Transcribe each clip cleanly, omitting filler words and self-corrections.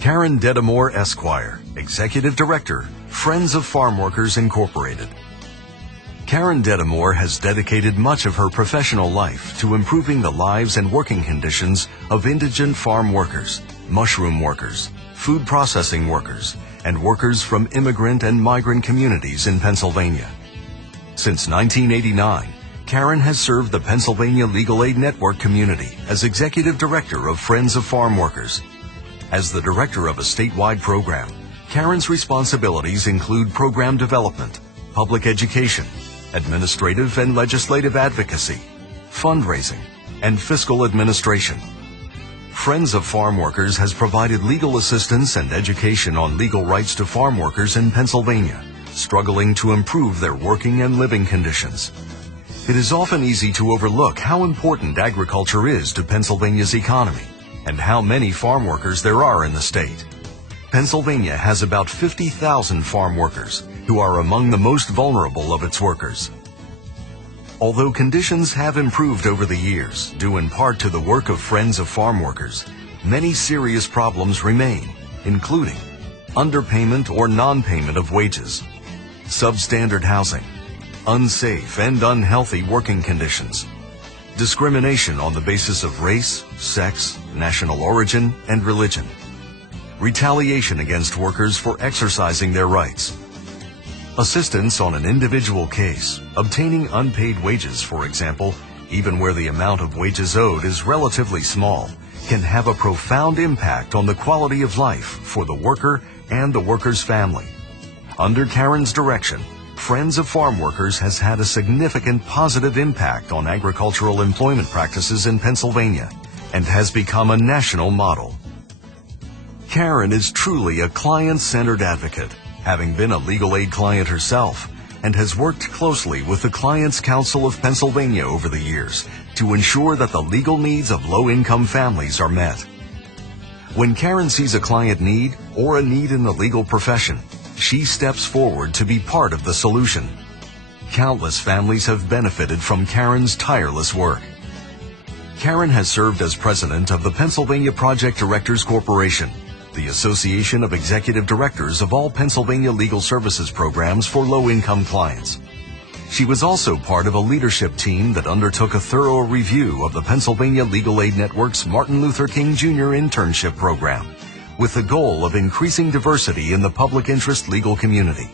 Karen Detamore, Esquire, Executive Director, Friends of Farmworkers Incorporated. Karen Detamore has dedicated much of her professional life to improving the lives and working conditions of indigent farm workers, mushroom workers, food processing workers, and workers from immigrant and migrant communities in Pennsylvania. Since 1989, Karen has served the Pennsylvania Legal Aid Network community as Executive Director of Friends of Farm Workers. As the director of a statewide program, Karen's responsibilities include program development, public education, administrative and legislative advocacy, fundraising, and fiscal administration. Friends of Farm Workers has provided legal assistance and education on legal rights to farm workers in Pennsylvania, struggling to improve their working and living conditions. It is often easy to overlook how important agriculture is to Pennsylvania's economy and how many farm workers there are in the state. Pennsylvania has about 50,000 farm workers, who are among the most vulnerable of its workers. Although conditions have improved over the years, due in part to the work of Friends of Farm Workers, many serious problems remain, including underpayment or non-payment of wages, substandard housing, unsafe and unhealthy working conditions, discrimination on the basis of race, sex, national origin, and religion, retaliation against workers for exercising their rights, assistance on an individual case, obtaining unpaid wages, for example, even where the amount of wages owed is relatively small, can have a profound impact on the quality of life for the worker and the worker's family. Under Karen's direction, Friends of Farm Workers has had a significant positive impact on agricultural employment practices in Pennsylvania and has become a national model. Karen is truly a client-centered advocate, having been a legal aid client herself, and has worked closely with the Clients Council of Pennsylvania over the years to ensure that the legal needs of low-income families are met. When Karen sees a client need or a need in the legal profession, she steps forward to be part of the solution. Countless families have benefited from Karen's tireless work. Karen has served as president of the Pennsylvania Project Directors Corporation, the Association of Executive Directors of all Pennsylvania legal services programs for low-income clients. She was also part of a leadership team that undertook a thorough review of the Pennsylvania Legal Aid Network's Martin Luther King Jr. internship program, with the goal of increasing diversity in the public interest legal community.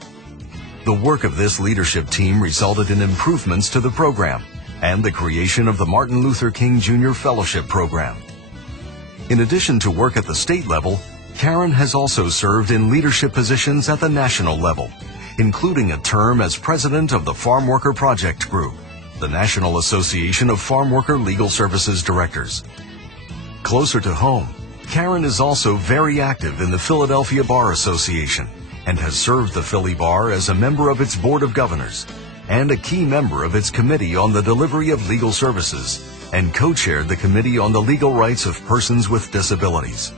The work of this leadership team resulted in improvements to the program and the creation of the Martin Luther King Jr. Fellowship Program. In addition to work at the state level, Karen has also served in leadership positions at the national level, including a term as president of the Farm Worker Project Group, the National Association of Farm Worker Legal Services Directors. Closer to home, Karen is also very active in the Philadelphia Bar Association and has served the Philly Bar as a member of its Board of Governors and a key member of its Committee on the Delivery of Legal Services and co-chaired the Committee on the Legal Rights of Persons with Disabilities.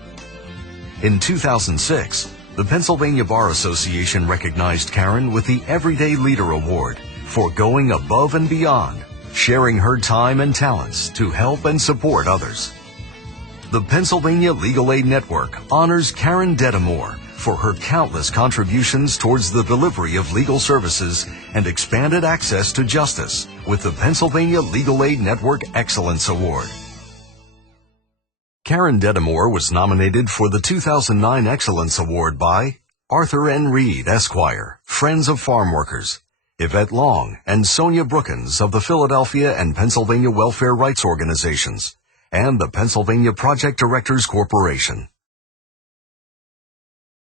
In 2006, the Pennsylvania Bar Association recognized Karen with the Everyday Leader Award for going above and beyond, sharing her time and talents to help and support others. The Pennsylvania Legal Aid Network honors Karen Detamore for her countless contributions towards the delivery of legal services and expanded access to justice with the Pennsylvania Legal Aid Network Excellence Award. Karen Detamore was nominated for the 2009 Excellence Award by Arthur N. Reed, Esquire, Friends of Farm Workers, Yvette Long and Sonia Brookins of the Philadelphia and Pennsylvania Welfare Rights Organizations, and the Pennsylvania Project Directors Corporation.